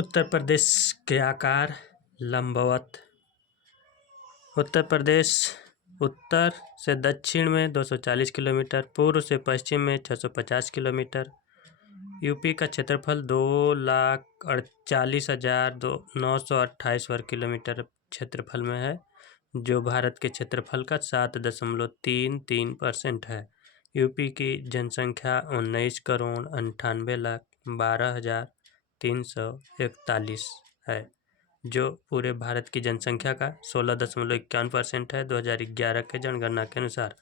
उत्तर प्रदेश के आकार लंबवत। उत्तर प्रदेश उत्तर से दक्षिण में 240 किलोमीटर, पूर्व से पश्चिम में 650 किलोमीटर। यूपी का क्षेत्रफल 2,48,928 वर्ग किलोमीटर क्षेत्रफल में है, जो भारत के क्षेत्रफल का 7.33% है। यूपी की जनसंख्या 19,19,12,341 है, जो पूरे भारत की जनसंख्या का 16.51% है 2011 के जनगणना के अनुसार।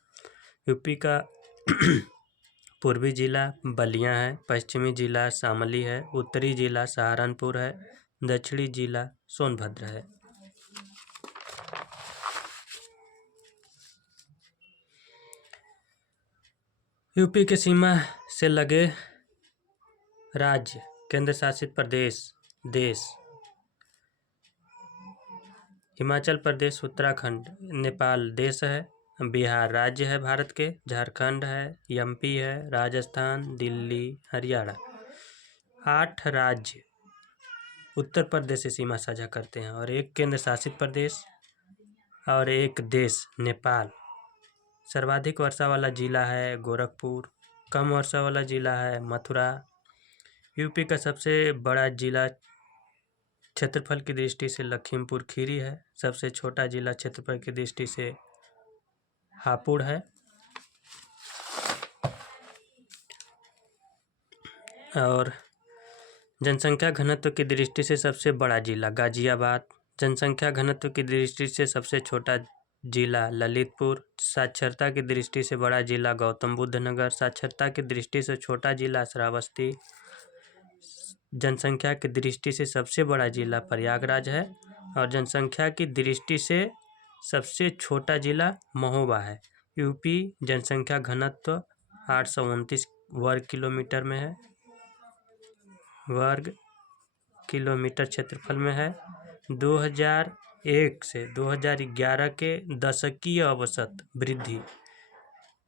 यूपी का पूर्वी जिला बलिया है, पश्चिमी जिला शामली है, उत्तरी जिला सहारनपुर है, दक्षिणी जिला सोनभद्र है। यूपी के सीमा से लगे राज्य, केंद्र शासित प्रदेश, देश: हिमाचल प्रदेश, उत्तराखंड, नेपाल देश है, बिहार राज्य है भारत के, झारखंड है, एमपी है, राजस्थान, दिल्ली, हरियाणा। 8 राज्य उत्तर प्रदेश से सीमा साझा करते हैं और एक केंद्र शासित प्रदेश और एक देश नेपाल। सर्वाधिक वर्षा वाला जिला है गोरखपुर, कम वर्षा वाला जिला है मथुरा। यूपी का सबसे बड़ा जिला क्षेत्रफल की दृष्टि से लखीमपुर खीरी है, सबसे छोटा जिला क्षेत्रफल की दृष्टि से हापुड़ है। और जनसंख्या घनत्व की दृष्टि से सबसे बड़ा जिला गाजियाबाद, जनसंख्या घनत्व की दृष्टि से सबसे छोटा जिला ललितपुर, साक्षरता की दृष्टि से बड़ा जिला गौतम बुद्ध नगर, साक्षरता की दृष्टि से छोटा जिला श्रावस्ती, जनसंख्या की दृष्टि से सबसे बड़ा जिला प्रयागराज है और जनसंख्या की दृष्टि से सबसे छोटा जिला महोबा है। यूपी जनसंख्या घनत्व 829 वर्ग किलोमीटर में है, वर्ग किलोमीटर क्षेत्रफल में है। 2001 से 2011 के दशकीय औसत वृद्धि,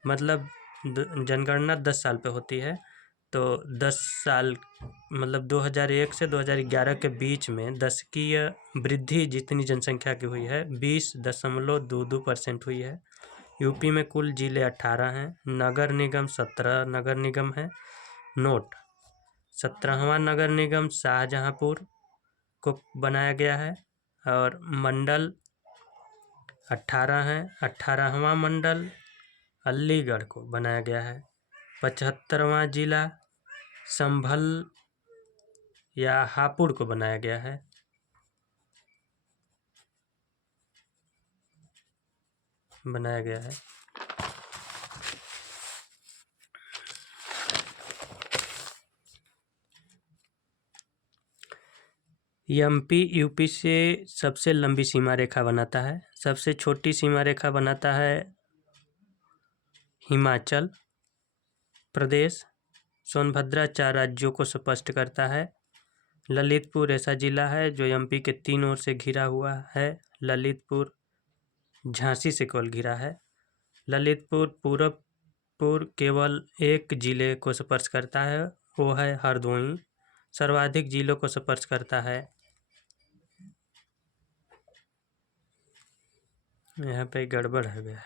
मतलब जनगणना 10 साल पे होती है, तो 10 साल मतलब 2001 से 2011 के बीच में दशकीय वृद्धि जितनी जनसंख्या की हुई है 20.22% हुई है। यूपी में कुल जिले 18 हैं, नगर निगम 17 नगर निगम है। नोट: 17वां नगर निगम शाहजहांपुर को बनाया गया है और मंडल 18 हैं। 18वां मंडल अलीगढ़ को बनाया गया है। 75वां जिला संभल या हापुड़ को बनाया गया है। एमपी यूपी से सबसे लंबी सीमा रेखा बनाता है, सबसे छोटी सीमा रेखा बनाता है हिमाचल प्रदेश। सोनभद्र 4 राज्यों को स्पष्ट करता है। ललितपुर ऐसा जिला है जो एमपी के 3 ओर से घिरा हुआ है। ललितपुर झांसी से केवल घिरा है। ललितपुर पूरब केवल एक जिले को स्पर्श करता है, वो है हरदोई। सर्वाधिक जिलों को स्पर्श करता है। यहाँ पे गड़बड़ हो गया है।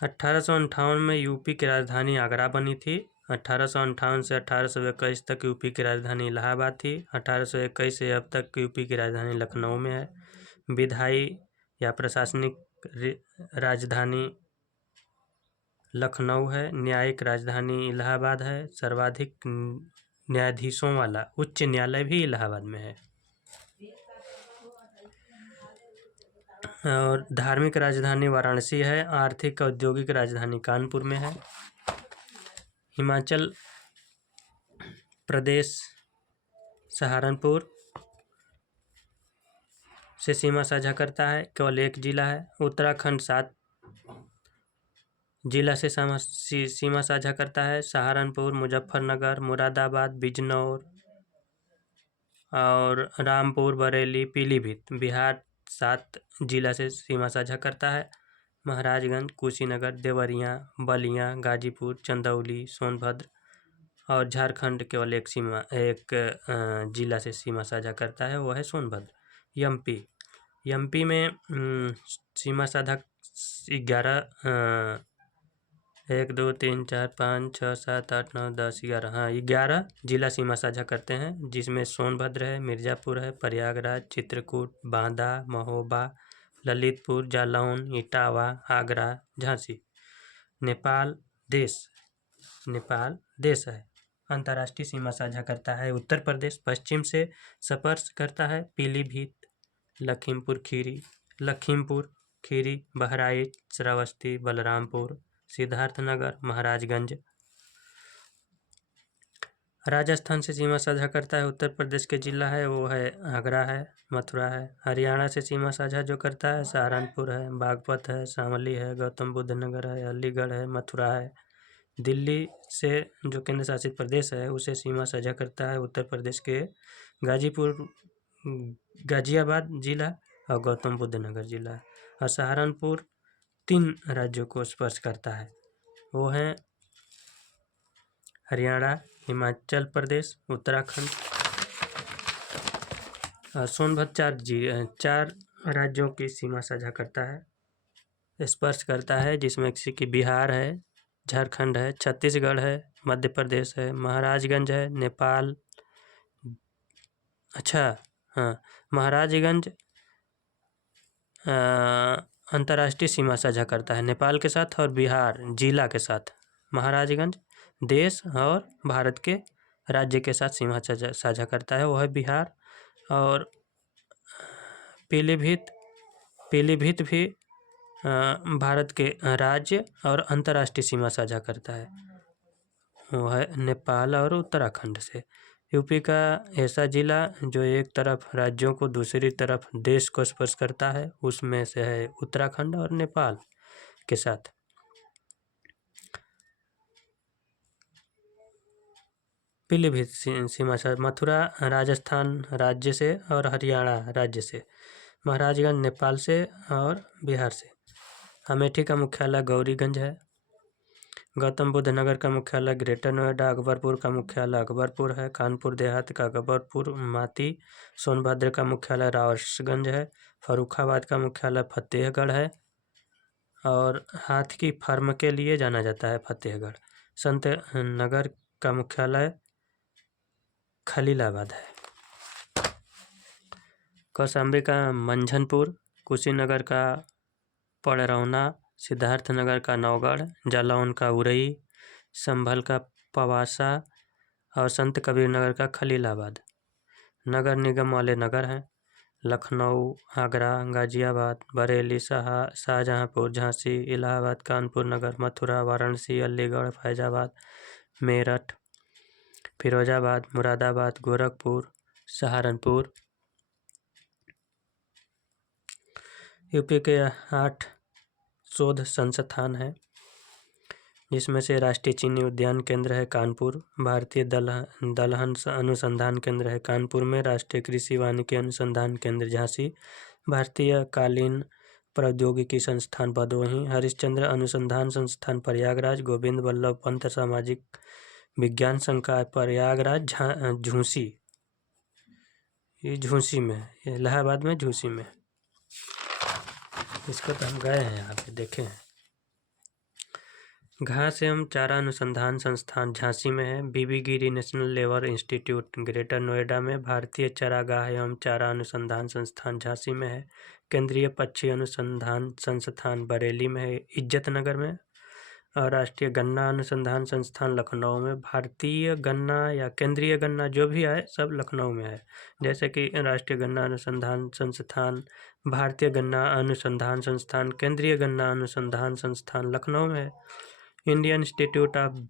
1858 में यूपी की राजधानी आगरा बनी थी। 1858 से 1821 तक यूपी की राजधानी इलाहाबाद थी। 1821 से अब तक यूपी की राजधानी लखनऊ में है। विधायी या प्रशासनिक राजधानी लखनऊ है। न्यायिक राजधानी इलाहाबाद है। सर्वाधिक न्यायाधीशों वाला उच्च न्यायालय भी इलाहाबाद में है। और धार्मिक राजधानी वाराणसी है। आर्थिक औद्योगिक राजधानी कानपुर में है। हिमाचल प्रदेश सहारनपुर से सीमा साझा करता है, केवल एक जिला है। उत्तराखंड 7 जिला से सीमा साझा करता है, सहारनपुर, मुजफ्फरनगर, मुरादाबाद, बिजनौर और रामपुर, बरेली, पीलीभीत। बिहार 7 जिला से सीमा साझा करता है, महाराजगंज, कुशीनगर, देवरिया, बलिया, गाजीपुर, चंदौली, सोनभद्र और झारखंड केवल एक जिला से सीमा साझा करता है, वो है सोनभद्र। एमपी में सीमा साझा 11 1 2 3 4 5 6 7 8 9 10 11 हाँ 11 जिला सीमा साझा करते हैं, जिसमें सोनभद्र है, मिर्ज़ापुर है, प्रयागराज, चित्रकूट, बांदा, महोबा, ललितपुर, जालौन, इटावा, आगरा, झांसी। नेपाल देश है, अंतर्राष्ट्रीय सीमा साझा करता है। उत्तर प्रदेश पश्चिम से स्पर्श करता है पीलीभीत, लखीमपुर खीरी, बहराइच, श्रावस्ती, बलरामपुर, सिद्धार्थनगर, महाराजगंज। राजस्थान से सीमा साझा करता है, उत्तर प्रदेश के जिला है वो है आगरा है, मथुरा है। हरियाणा से सीमा साझा जो करता है सहारनपुर है, बागपत है, शामली है, गौतम बुद्ध नगर है, अलीगढ़ है, मथुरा है। दिल्ली से जो केंद्र शासित प्रदेश है उसे सीमा साझा करता है उत्तर प्रदेश के गाजियाबाद जिला और गौतम बुद्ध नगर जिला। और सहारनपुर 3 राज्यों को स्पर्श करता है, वो हैं हरियाणा, हिमाचल प्रदेश, उत्तराखंड। सोनभद्र 4 राज्यों की सीमा साझा करता है, स्पर्श करता है, जिसमें कि बिहार है, झारखंड है, छत्तीसगढ़ है, मध्य प्रदेश है, महाराजगंज है, नेपाल। अच्छा हाँ, महाराजगंज अंतर्राष्ट्रीय सीमा साझा करता है नेपाल के साथ और बिहार जिला के साथ। महाराजगंज देश और भारत के राज्य के साथ सीमा साझा करता है, वो है बिहार। और पीलीभीत भी भारत के राज्य और अंतर्राष्ट्रीय सीमा साझा करता है, वो है नेपाल और उत्तराखंड से। यूपी का ऐसा जिला जो एक तरफ राज्यों को दूसरी तरफ देश को स्पर्श करता है, उसमें से है उत्तराखंड और नेपाल के साथ। पीलीभीत सीमा साझा मथुरा राजस्थान राज्य से और हरियाणा राज्य से, महाराजगंज नेपाल से और बिहार से। अमेठी का मुख्यालय गौरीगंज है। गौतम बुद्ध नगर का मुख्यालय ग्रेटर नोएडा, अकबरपुर का मुख्यालय अकबरपुर है, कानपुर देहात का अकबरपुर माती, सोनभद्र का मुख्यालय रावसगंज है, फर्रुखाबाद का मुख्यालय फतेहगढ़ है और हाथ की फार्म के लिए जाना जाता है फतेहगढ़। संत नगर का मुख्यालय खलीलाबाद है। कौशाम्बी का मंझनपुर, कुशीनगर का पड़रौना, सिद्धार्थनगर का नौगढ़, जालौन का उरई, संभल का पवासा और संत कबीर नगर का खलीलाबाद। नगर निगम वाले नगर हैं लखनऊ, आगरा, गाजियाबाद, बरेली, शाहजहाँपुर, झांसी, इलाहाबाद, कानपुर नगर, मथुरा, वाराणसी, अलीगढ़, फैजाबाद, मेरठ, फिरोजाबाद, मुरादाबाद, गोरखपुर, सहारनपुर। यूपी के 8 शोध संस्थान हैं, जिसमें से राष्ट्रीय चीनी उद्यान केंद्र है कानपुर, भारतीय दलहन अनुसंधान केंद्र है कानपुर में, राष्ट्रीय कृषि वानिकी अनुसंधान केंद्र झांसी, भारतीय कालीन प्रौद्योगिकी संस्थान भदोही, हरिश्चंद्र अनुसंधान संस्थान प्रयागराज, गोविंद बल्लभ पंत सामाजिक विज्ञान संकाय प्रयागराज झूंसी, ये झूंसी में है, इलाहाबाद में झूंसी में। इसको तो हम गए हैं, यहाँ पे देखे हैं। घास एवं चारा अनुसंधान संस्थान झांसी में है, V V Giri national labour institute greater Noida में, भारतीय चारागाह एवं चारा अनुसंधान संस्थान झांसी में है, केंद्रीय पक्षी अनुसंधान संस्थान बरेली में है इज्जतनगर में, और राष्ट्रीय गन्ना अनुसंधान संस्थान लखनऊ में। भारतीय गन्ना या केंद्रीय गन्ना जो भी है सब लखनऊ में है, जैसे कि राष्ट्रीय गन्ना अनुसंधान संस्थान, भारतीय गन्ना अनुसंधान संस्थान, केंद्रीय गन्ना अनुसंधान संस्थान लखनऊ में है। Indian institute of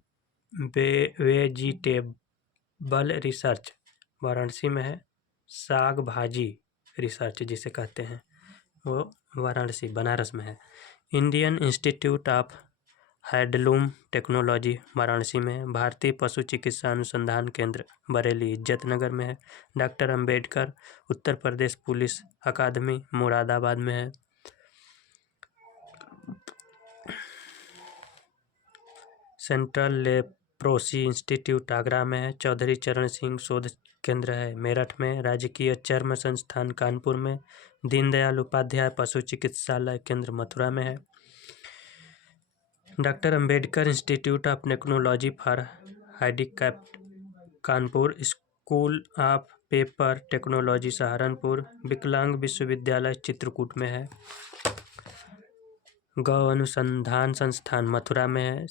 vegetable research Varanasi में है, साग भाजी रिसर्च जिसे कहते हैं वो वाराणसी बनारस में है। Indian institute of handloom technology Varanasi में है, भारतीय पशु चिकित्सा अनुसंधान केंद्र बरेली इज्जतनगर में है, डॉक्टर अंबेडकर उत्तर प्रदेश पुलिस अकादमी मुरादाबाद में है। सेंट्रल प्रोसी इंस्टीट्यूट आगरा में है। चौधरी चरण सिंह शोध केंद्र है मेरठ में। राजकीय चर्म संस्थान कानपुर में। दीनदयाल उपाध्याय पशु चिकित्सालय केंद्र मथुरा में है। Doctor Ambedkar institute of technology for handicapped Kanpur. School of paper technology Saharanpur. विकलांग विश्वविद्यालय चित्रकूट में है। गौ अनुसंधान संस्थान मथुरा में है।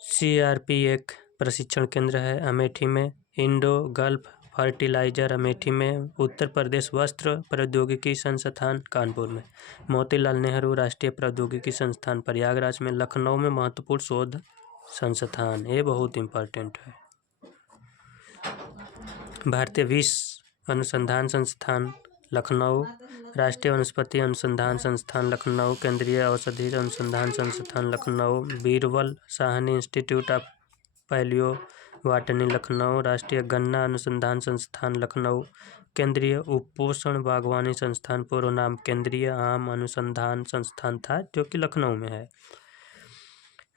सीआरपी एक प्रशिक्षण केंद्र है अमेठी में। इंडो गल्फ फर्टिलाइजर अमेठी में। उत्तर प्रदेश वस्त्र प्रौद्योगिकी संस्थान कानपुर में। मोतीलाल नेहरू राष्ट्रीय प्रौद्योगिकी संस्थान प्रयागराज में। लखनऊ में महत्वपूर्ण शोध संस्थान, ये बहुत इम्पोर्टेंट है। भारतीय विष अनुसंधान संस्थान लखनऊ। राष्ट्रीय वनस्पति अनुसंधान संस्थान लखनऊ। केंद्रीय औषधि अनुसंधान संस्थान Lucknow. Birbal Sahni institute of palaeobotany Lucknow. राष्ट्रीय गन्ना अनुसंधान संस्थान लखनऊ। केंद्रीय उपोषण बागवानी संस्थान, पूर्व नाम केंद्रीय आम अनुसंधान संस्थान था, जो कि लखनऊ में है।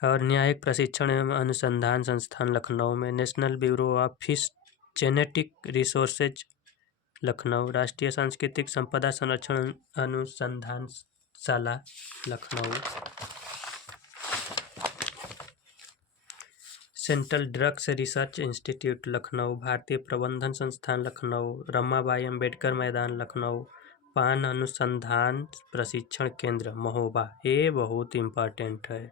और न्यायिक प्रशिक्षण एवं अनुसंधान संस्थान लखनऊ में। National bureau of fish genetic resources Lucknow. राष्ट्रीय सांस्कृतिक संपदा संरक्षण अनुसंधानशाला Lucknow. Central drugs research institute Lucknow. भारतीय प्रबंधन संस्थान लखनऊ। रमाबाई अंबेडकर मैदान लखनऊ। पान अनुसंधान प्रशिक्षण केंद्र महोबा, ये बहुत इम्पोर्टेंट है।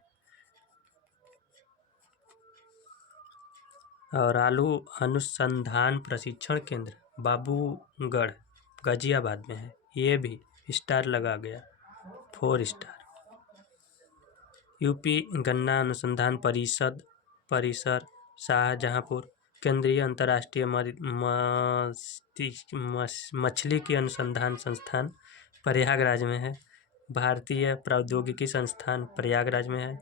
और आलू अनुसंधान प्रशिक्षण केंद्र बाबूगढ़ गाजियाबाद में है, ये भी स्टार लगा गया, 4 स्टार। यूपी गन्ना अनुसंधान परिसर शाहजहांपुर। केंद्रीय अंतर्राष्ट्रीय मछली की अनुसंधान संस्थान प्रयागराज में है। भारतीय प्रौद्योगिकी संस्थान प्रयागराज में है।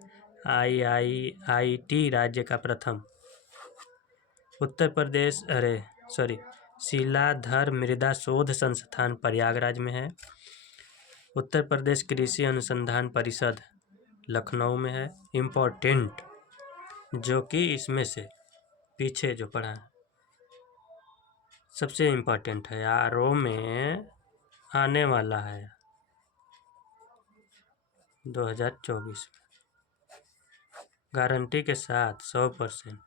IIIT राज्य का प्रथम। उत्तर प्रदेश शिलाधर मृदा शोध संस्थान प्रयागराज में है। उत्तर प्रदेश कृषि अनुसंधान परिषद लखनऊ में है। इम्पोर्टेंट, जो कि इसमें से पीछे जो पढ़ा सबसे इम्पोर्टेंट है, RO में आने वाला है 2024 गारंटी के साथ 100%।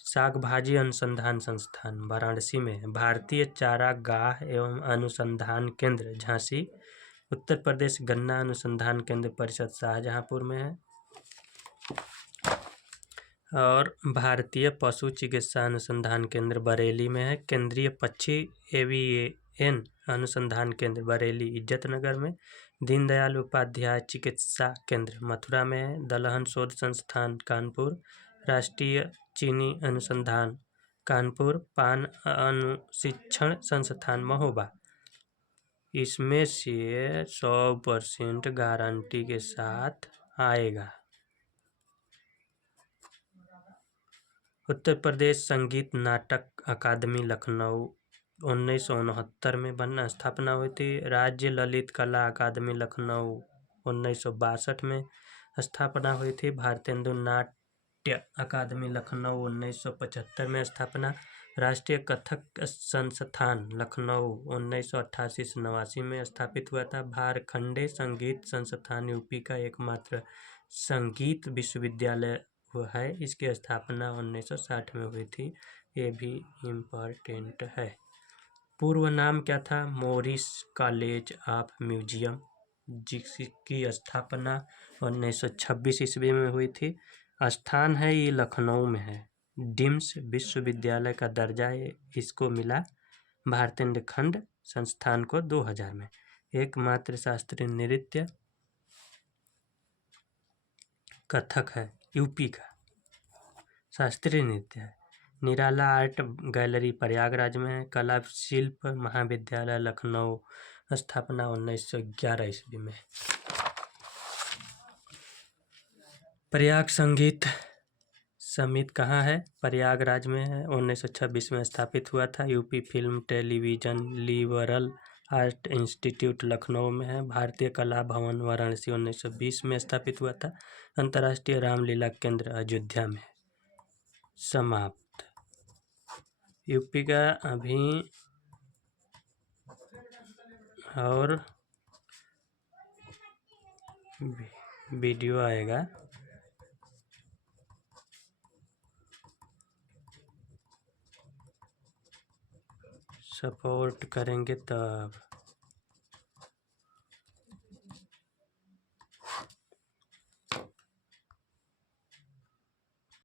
साग भाजी अनुसंधान संस्थान वाराणसी में है। भारतीय चारागाह एवं अनुसंधान केंद्र झांसी। उत्तर प्रदेश गन्ना अनुसंधान केंद्र परिषद शाहजहांपुर में है। और भारतीय पशु चिकित्सा अनुसंधान केंद्र बरेली में है। केंद्रीय पक्षी एविएन अनुसंधान केंद्र बरेली इज्जतनगर में। दीनदयाल उपाध्याय चिकित्सा केंद्र मथुरा में है। दलहन शोध संस्थान कानपुर। राष्ट्रीय चीनी अनुसंधान कानपुर। पान अनुशिक्षण संस्थान महोबा। इसमें से 100% गारंटी के साथ आएगा। उत्तर प्रदेश संगीत नाटक अकादमी लखनऊ 1969 में स्थापना हुई थी। राज्य ललित कला अकादमी लखनऊ 1962 में स्थापना हुई थी। भारतेंदु नाट्य अकादमी लखनऊ 1975 में स्थापना। राष्ट्रीय कथक संस्थान लखनऊ 1988 से 89 में स्थापित हुआ था। भारखंडे संगीत संस्थान यूपी का एकमात्र संगीत विश्वविद्यालय है। इसकी स्थापना 1960 में हुई थी, ये भी इम्पोर्टेंट है। पूर्व नाम क्या था? मॉरिस कॉलेज ऑफ म्यूजियम, जिसकी स्थापना 1926 ईस्वी में हुई थी। स्थान है ये लखनऊ में है। डिम्स विश्वविद्यालय का दर्जा इसको मिला। भारतेंदु खंड संस्थान को 2000 में। एकमात्र शास्त्रीय नृत्य कथक है, यूपी का शास्त्रीय नृत्य है। निराला आर्ट गैलरी प्रयागराज में है। कला शिल्प महाविद्यालय लखनऊ, स्थापना 1911 ईस्वी में। प्रयाग संगीत समिति कहाँ है? प्रयागराज में है। 1926 में स्थापित हुआ था। UP film television liberal art institute Lucknow में है। भारतीय कला भवन वाराणसी 1920 में स्थापित हुआ था। अंतर्राष्ट्रीय रामलीला केंद्र अयोध्या में। समाप्त। यूपी का अभी और वीडियो आएगा, सपोर्ट करेंगे तब।